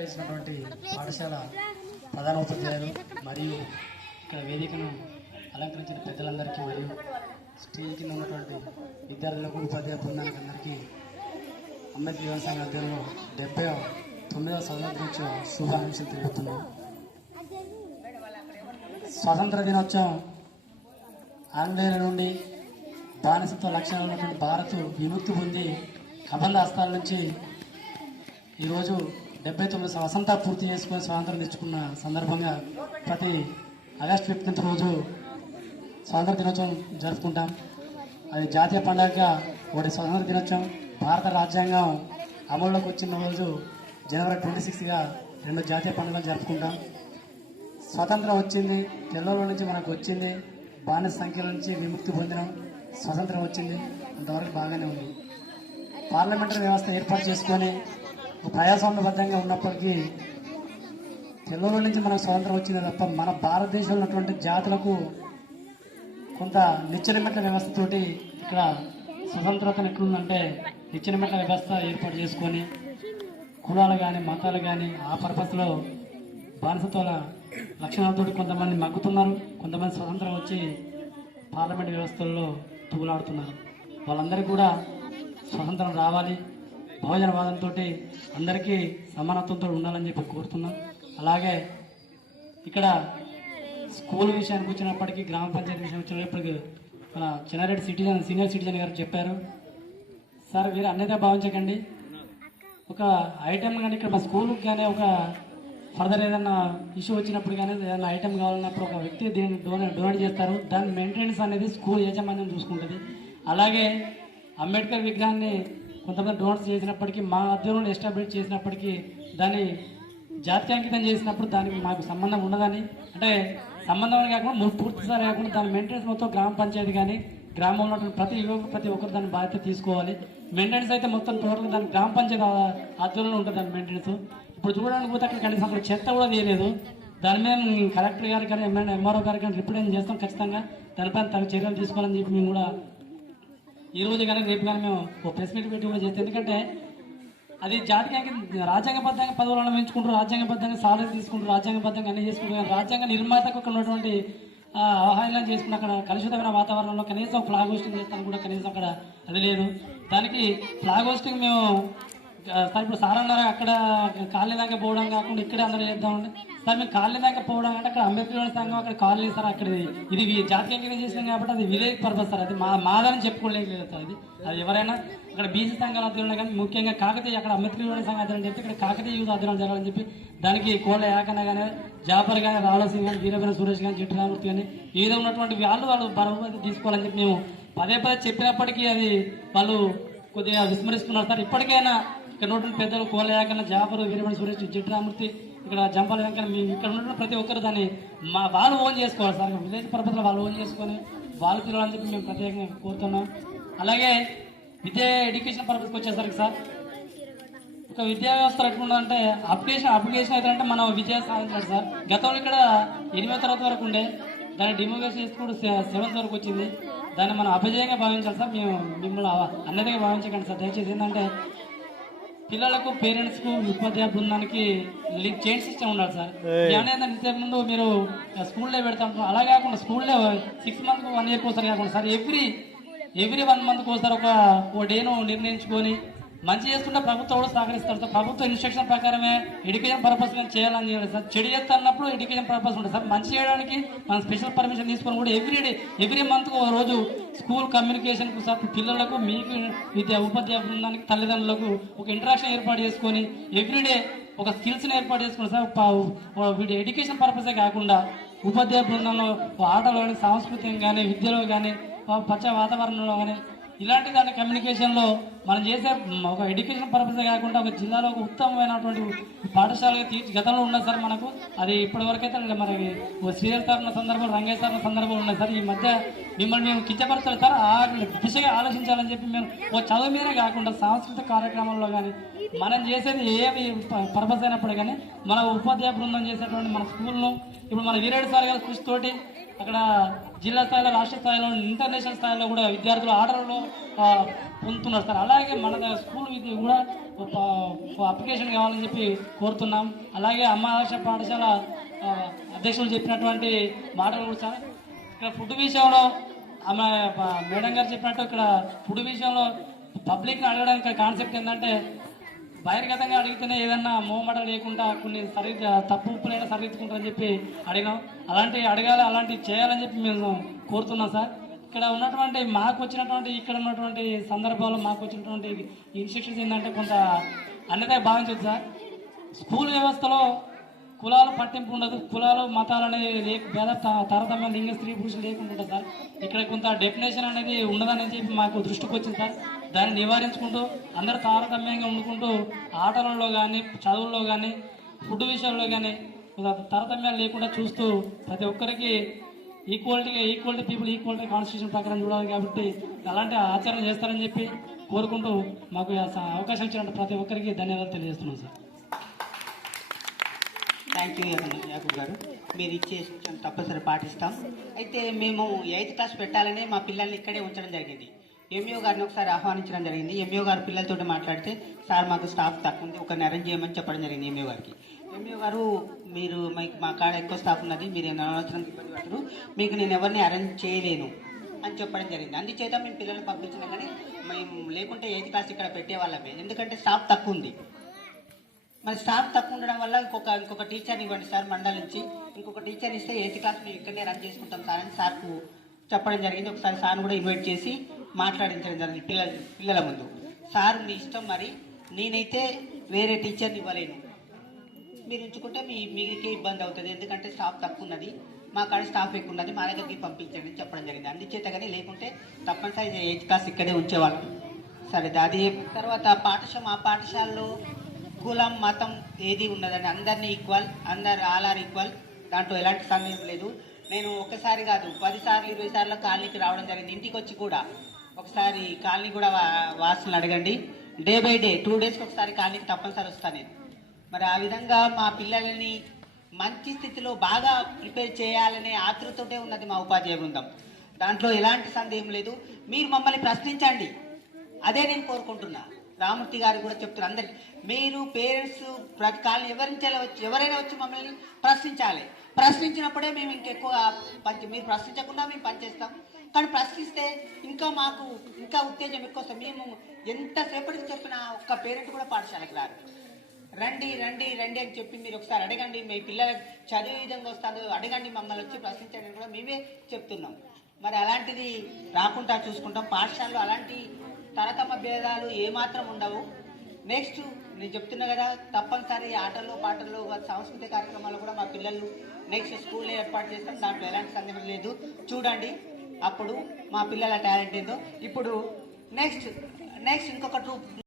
నిర్వహించినటువంటి పాఠశాల ప్రధాన ఉపాధ్యాయులు మరియు ఇక్కడ వేదికను అలంకరించిన పెద్దలందరికీ మరియు స్టేజ్ కింద ఉన్నటువంటి విద్యార్థులకు ఉపాధ్యాయ బృందానికి అందరికీ అంబేద్కర్ వ్యవసాయ అధ్యయనంలో 79వ స్వాతంత్రోత్సవ శుభాకాంక్షలు తెలుపుతున్నాం. స్వాతంత్ర దినోత్సవం ఆంగ్లేయుల నుండి బానిసత్వ లక్షణాలు ఉన్నటువంటి భారత్ విముక్తి పొంది కబంధ హస్తాల నుంచి ఈరోజు 79 వసంత పూర్తి చేసుకొని స్వాతంత్రం తెచ్చుకున్న సందర్భంగా ప్రతి ఆగస్టు 15 రోజు స్వాతంత్ర దినోత్సవం జరుపుకుంటాం. అది జాతీయ పండుగగా ఒకటి స్వాతంత్ర దినోత్సవం. భారత రాజ్యాంగం అమల్లోకి వచ్చిన రోజు జనవరి 26గా 2 జాతీయ పండుగలు జరుపుకుంటాం. స్వాతంత్రం వచ్చింది, తెల్లల నుంచి మనకు వచ్చింది, బానిస సంఖ్యల నుంచి విముక్తి పొందినాం, స్వతంత్రం వచ్చింది, అంతవరకు బాగానే ఉంది. పార్లమెంటరీ వ్యవస్థ ఏర్పాటు చేసుకొని ప్రజాస్వామ్యబద్ధంగా ఉన్నప్పటికీ తెల్లల నుంచి మనకు స్వాతంత్రం వచ్చింది తప్ప మన భారతదేశంలో ఉన్నటువంటి జాతులకు కొంత నిచ్చెనమెట్ల వ్యవస్థతోటి ఇక్కడ స్వతంత్రత ఎట్లుందంటే నిచ్చెనమెట్ల వ్యవస్థ ఏర్పాటు చేసుకొని కులాలు కానీ మతాలు కానీ ఆ పర్పస్లో బానిసత్వాల లక్షణాలతో కొంతమంది మగ్గుతున్నారు, కొంతమంది స్వతంత్రం వచ్చి పార్లమెంట్ వ్యవస్థల్లో తూగులాడుతున్నారు. వాళ్ళందరికీ కూడా స్వతంత్రం రావాలి, బహుజనవాదంతో అందరికీ సమానత్వంతో ఉండాలని చెప్పి కోరుతున్నాం. అలాగే ఇక్కడ స్కూల్ విషయానికి వచ్చినప్పటికీ, గ్రామ పంచాయతీ విషయం వచ్చినప్పటికీ మన చిన్నారెడ్డి సీనియర్ సిటిజన్ గారు చెప్పారు, సార్ వీరు అన్యత భావించకండి, ఒక ఐటెం కానీ ఇక్కడ మా స్కూల్కి కానీ ఒక ఫర్దర్ ఏదైనా ఇష్యూ వచ్చినప్పుడు కానీ ఏదైనా ఐటెం కావాలన్నప్పుడు ఒక వ్యక్తి దీన్ని డొనేట్ చేస్తారు. దాని మెయింటెనెన్స్ అనేది స్కూల్ యాజమాన్యం చూసుకుంటుంది. అలాగే అంబేద్కర్ విగ్రహాన్ని కొంతమంది డొనేట్స్ చేసినప్పటికీ, మా ఆధ్వర్యంలో ఎస్టాబ్లిష్ చేసినప్పటికీ దాన్ని జాత్యాంకితం చేసినప్పుడు దానికి మాకు సంబంధం ఉండదని, అంటే సంబంధం కాకుండా పూర్తిసారి కాకుండా దాని మెయింటెనెన్స్ మొత్తం గ్రామ పంచాయతీ కానీ గ్రామంలో ప్రతి ఒక్కరు దాని బాధ్యత తీసుకోవాలి. మెయింటెనెన్స్ అయితే మొత్తం టోటల్ దాని గ్రామ పంచాయతీ ఆధ్వర్యంలో ఉంటుంది దాని మెయింటెనెన్స్. ఇప్పుడు చూడడానికి పోతే అక్కడ కనీసం అక్కడ చెత్త కూడా తీయలేదు. దాని మీద కలెక్టర్ గారు కానీ ఎంఆర్ఓ గారు కానీ రిప్రజెంట్ చేస్తాం. ఖచ్చితంగా దానిపైన తగు చర్యలు తీసుకోవాలని చెప్పి మేము కూడా ఈ రోజు కానీ రేపు కానీ మేము ఒక ప్రెస్ మీట్ పెట్టి కూడా చేస్తాం. ఎందుకంటే అది జాతికి రాజ్యాంగబద్ధంగా పదవులను పెంచుకుంటారు, రాజ్యాంగబద్ధంగా సాలరీ తీసుకుంటారు, రాజ్యాంగబద్ధంగా అన్ని చేసుకుంటారు. రాజ్యాంగ నిర్మాతకు అక్కడ ఉన్నటువంటి అవహేళన చేసుకుని అక్కడ కలుషితమైన వాతావరణంలో కనీసం ఫ్లాగ్ హోస్టింగ్ చేస్తాను కూడా కనీసం అక్కడ అది లేదు. దానికి ఫ్లాగ్ హోస్టింగ్ మేము సార్ ఇప్పుడు సార్ అన్నారు అక్కడ కాలనీ దాకా పోవడం కాకుండా ఇక్కడే అందరూ చేద్దామంటే, సార్ మేము కాలనీ దాకా పోవడం అంటే అక్కడ అంబేద్కర్ సంఘం అక్కడ కాలనీ సార్, అక్కడ ఇది జాతీయంగా చేసినాం కాబట్టి అది విలేజ్ పర్పస్ సార్, అది మాదని చెప్పుకోలేదు సార్. అది ఎవరైనా ఇక్కడ బీసీ సంఘాల ఆధ్వర్యంలో కానీ ముఖ్యంగా కాకతీయ అక్కడ అంబేద్కర్ సంఘం ఆధ్వర్యం చెప్పి ఇక్కడ కాకతీయ యూత్ ఆధ్వర్యం జరగాలని చెప్పి దానికి కోళ్ళ యాకన్న కానీ జాఫర్ కానీ రావుల సింగ్ కానీ వీరభద్ర సురేష్ కానీ చిట్రామూర్తి కానీ ఈ విధంగా ఉన్నటువంటి వాళ్ళు బరువు తీసుకోవాలని చెప్పి మేము పదే చెప్పినప్పటికీ అది వాళ్ళు కొద్దిగా విస్మరిస్తున్నారు సార్. ఇప్పటికైనా ఇక్కడ ఉన్నటువంటి పెద్దలు కోళ్ళ యాకన్న, జాఫర్, వీరభద్ర సురేష్, చిట్రామూర్తి, ఇక్కడ జంపాల వెంకన్న, మేము ఇక్కడ ఉన్నటువంటి ప్రతి ఒక్కరు దాన్ని వాళ్ళు ఓన్ చేసుకోవాలి సార్. విలేజ్ పర్పస్లో వాళ్ళు ఓన్ చేసుకొని వాళ్ళు తిరగాలని చెప్పి మేము ప్రత్యేకంగా కోరుతున్నాం. అలాగే ఎడ్యుకేషన్ పర్పస్కి వచ్చేసరికి సార్ ఒక విద్యా వ్యవస్థ ఎట్లుందంటే అప్లికేషన్ అయితే అంటే మనం విద్యా సాధించాలి సార్. గతంలో ఇక్కడ 8వ తరగతి వరకు ఉండే, దాన్ని డిమోగ్రసీ స్కూల్ 7th వరకు వచ్చింది. దాన్ని మనం అపజయంగా భావించాలి సార్. మేము మిమ్మల్ని అన్నదిగా భావించకండి సార్ దయచేసి. ఏంటంటే పిల్లలకు, పేరెంట్స్కు, ఉపాధ్యాయ బృందానికి చైన్ సిస్టమ్ ఉండాలి సార్. ఏమైనా ఇంతకు ముందు మీరు స్కూల్లో పెడతాం, అలా కాకుండా స్కూల్లో 6 months 1 year ఒకసారి కాకుండా సార్ ఎవ్రీ 1 month ఒకసారి ఒక డేను నిర్ణయించుకొని మంచి చేసుకుంటే ప్రభుత్వం కూడా సహకరిస్తారు సార్. ప్రభుత్వ ఇన్స్ట్రక్షన్ ప్రకారమే ఎడ్యుకేషన్ పర్పస్ చేయాలని చేయాలి సార్. చెడు చేస్తున్నప్పుడు ఎడ్యుకేషన్ పర్పస్ ఉంటుంది సార్. మంచి చేయడానికి మనం స్పెషల్ పర్మిషన్ తీసుకొని కూడా ఎవ్రీ మంత్ ఒక రోజు స్కూల్ కమ్యూనికేషన్కు సార్ పిల్లలకు, మీకు ఉపాధ్యాయ బృందానికి, తల్లిదండ్రులకు ఒక ఇంటరాక్షన్ ఏర్పాటు చేసుకొని ఎవ్రీడే ఒక స్కిల్స్ని ఏర్పాటు చేసుకుని సార్. వీటి ఎడ్యుకేషన్ పర్పసే కాకుండా ఉపాధ్యాయ బృందంలో ఆటలో కానీ, సాంస్కృతికంగా కానీ, విద్యలో కానీ, పచ్చ వాతావరణంలో కానీ ఇలాంటి దాని కమ్యూనికేషన్లో మనం చేసే ఒక ఎడ్యుకేషన్ పర్పసే కాకుండా ఒక జిల్లాలో ఒక ఉత్తమమైనటువంటి పాఠశాలగా గతంలో ఉన్నది సార్ మనకు. అది ఇప్పటివరకు అయితే మనకి శ్రీధర్ సార్ ఉన్న సందర్భం, రంగయ్య సార్ ఉన్న సందర్భాలు ఉన్నాయి సార్. ఈ మధ్య మిమ్మల్ని మేము కించపరచాలి సార్, ఆ దిశగా ఆలోచించాలని చెప్పి మేము ఒక చదువు మీదే కాకుండా సాంస్కృతిక కార్యక్రమాల్లో కానీ మనం చేసేది ఏమి పర్పస్ అయినప్పుడు కానీ మన ఉపాధ్యాయ బృందం చేసేటువంటి మన స్కూల్ను ఇప్పుడు మన వీరెడ్డి సార్ గారి కృషితోటి అక్కడ జిల్లా స్థాయిలో, రాష్ట్ర స్థాయిలో, ఇంటర్నేషనల్ స్థాయిలో కూడా విద్యార్థులు ఆటలలో పొందుతున్నారు సార్. అలాగే మన స్కూల్ విద్య కూడా అప్లికేషన్ కావాలని చెప్పి కోరుతున్నాం. అలాగే అమ్మ ఆదర్శ పాఠశాల అధ్యక్షులు చెప్పినటువంటి మాటలు కూడా సార్, ఇక్కడ ఫుడ్ విషయంలో ఆమె మేడం గారు చెప్పినట్టు ఇక్కడ ఫుడ్ విషయంలో పబ్లిక్ని అడగడానికి కాన్సెప్ట్ ఏంటంటే బహిర్గతంగా అడిగితేనే ఏదన్నా మోమట లేకుండా కొన్ని తప్పు ఉప్పులైనా సరిదిద్దుకుంటారని చెప్పి అడిగినాం. అలాంటివి అడగాలి, అలాంటివి చేయాలని చెప్పి మేము కోరుతున్నాం సార్. ఇక్కడ ఉన్నటువంటి మాకు వచ్చినటువంటి ఇక్కడ ఉన్నటువంటి సందర్భాల్లో మాకు వచ్చినటువంటి ఇన్స్ట్రక్షన్స్ ఏంటంటే కొంత అన్నదే భావించదు సార్. స్కూల్ వ్యవస్థలో కులాలు పట్టింపు ఉండదు, కులాలు మతాలు అనేది భేద తారతమ్యం లింగ స్త్రీ పురుషులు లేకుండా ఉంటుంది సార్. ఇక్కడ కొంత డెఫినేషన్ అనేది ఉండదని చెప్పి మాకు దృష్టికి వచ్చింది సార్. దాన్ని నివారించుకుంటూ అందరూ తారతమ్యంగా వండుకుంటూ ఆటలలో కానీ చదువుల్లో కానీ ఫుడ్ విషయంలో కానీ తారతమ్యాలు లేకుండా చూస్తూ ప్రతి ఒక్కరికి ఈక్వాలిటీ పీపుల్ ఈక్వాలిటీ కాన్స్టిట్యూషన్ ప్రకారం చూడాలి. కాబట్టి అలాంటి ఆచరణ చేస్తారని చెప్పి కోరుకుంటూ మాకు అవకాశం ఇచ్చిన ప్రతి ఒక్కరికి ధన్యవాదాలు తెలియజేస్తున్నాం సార్. థ్యాంక్ యూ యాకూబ్ గారు, మీరు ఇచ్చే సూచన తప్పనిసరి పాటిస్తాం. అయితే మేము 8th క్లాస్ పెట్టాలని మా పిల్లల్ని ఇక్కడే ఉంచడం జరిగింది. ఎంఈఓ గారిని ఒకసారి ఆహ్వానించడం జరిగింది. ఎంఈఓ గారు పిల్లలతో మాట్లాడితే సార్ మాకు స్టాఫ్ తక్కువ ఉంది, ఒకరిని అరేంజ్ చేయమని చెప్పడం జరిగింది ఎంఈఓ గారికి. ఎంఈఓ గారు మీరు మా కాడ ఎక్కువ స్టాఫ్ ఉన్నది, మీరు అనవసరం ఇబ్బంది పడతారు, మీకు నేను ఎవరిని అరేంజ్ చేయలేను అని చెప్పడం జరిగింది. అందుచేత మేము పిల్లల్ని పంపించినా కానీ మేము లేకుంటే 8th క్లాస్ ఇక్కడ పెట్టేవాళ్ళమే, ఎందుకంటే స్టాఫ్ తక్కువ ఉంది. మరి స్టాఫ్ తక్కువ ఉండడం వల్ల ఇంకొక టీచర్ని ఇవ్వండి సార్, మండలి నుంచి ఇంకొక టీచర్ని ఇస్తే 8th క్లాస్ మేము ఇక్కడనే రన్ చేసుకుంటాం సార్ అని సార్కు చెప్పడం జరిగింది. ఒకసారి సార్ని కూడా ఇన్వైట్ చేసి మాట్లాడించడం జరిగింది పిల్లల ముందు. సార్ మీ ఇష్టం, మరి నేనైతే వేరే టీచర్ని ఇవ్వలేను, మీరు ఉంచుకుంటే మీకే ఇబ్బంది అవుతుంది, ఎందుకంటే స్టాఫ్ తక్కువ ఉన్నది, మా కాడ స్టాఫ్ ఎక్కువ ఉన్నది, మా దగ్గరికి పంపించండి అని చెప్పడం జరిగింది. అందుచేత కానీ లేకుంటే తప్పనిసరి 8th క్లాస్ ఇక్కడే ఉంచేవాళ్ళం. సరే, అది తర్వాత మా పాఠశాలలో కులం మతం ఏది ఉన్నదని అందరినీ ఈక్వల్, అందరు ఆల్ ఆర్ ఈక్వల్, దాంట్లో ఎలాంటి సందేహం లేదు. నేను ఒకసారి కాదు 10 సార్లు 20 సార్లు కాలనీకి రావడం జరిగింది. ఇంటికి వచ్చి కూడా ఒకసారి కాలనీ కూడా వాసులను అడగండి, డే బై డే 2 డేస్కి ఒకసారి కాలనీకి తప్పనిసరి వస్తాను నేను. మరి ఆ విధంగా మా పిల్లలని మంచి స్థితిలో బాగా ప్రిపేర్ చేయాలనే ఆతృతోటే ఉన్నది మా ఉపాధ్యాయ బృందం, దాంట్లో ఎలాంటి సందేహం లేదు. మీరు మమ్మల్ని ప్రశ్నించండి, అదే నేను కోరుకుంటున్నా. రామూర్తి గారు కూడా చెప్తున్నారు అందరికి, మీరు పేరెంట్స్ ప్రతి కాలం ఎవరైనా వచ్చి మమ్మల్ని ప్రశ్నించాలి. ప్రశ్నించినప్పుడే మేము ఇంకెక్కువ మీరు ప్రశ్నించకుండా మేము పనిచేస్తాం, కానీ ప్రశ్నిస్తే మాకు ఇంకా ఉత్తేజం ఎక్కువ వస్తుంది. మేము ఎంతసేపటికి చెప్పినా ఒక్క పేరెంట్ కూడా పాఠశాలకు రారు. రండి రండి రండి అని చెప్పి మీరు ఒకసారి అడగండి, మీ పిల్లలకు చదివే విధంగా వస్తారు, అడగండి, మమ్మల్ని వచ్చి ప్రశ్నించండి కూడా మేమే చెప్తున్నాం. మరి అలాంటిది రాకుండా చూసుకుంటాం. పాఠశాలలో అలాంటి తరతమ భేదాలు ఏమాత్రం ఉండవు. నెక్స్ట్ నేను చెప్తున్నా కదా, తప్పనిసరి ఆటల్లో పాటల్లో సాంస్కృతిక కార్యక్రమాలు కూడా మా పిల్లలు నెక్స్ట్ స్కూల్లో ఏర్పాటు చేస్తాం, దాంట్లో ఎలాంటి సందేహం లేదు. చూడండి అప్పుడు మా పిల్లల టాలెంట్ ఏందో. ఇప్పుడు నెక్స్ట్ ఇంకొక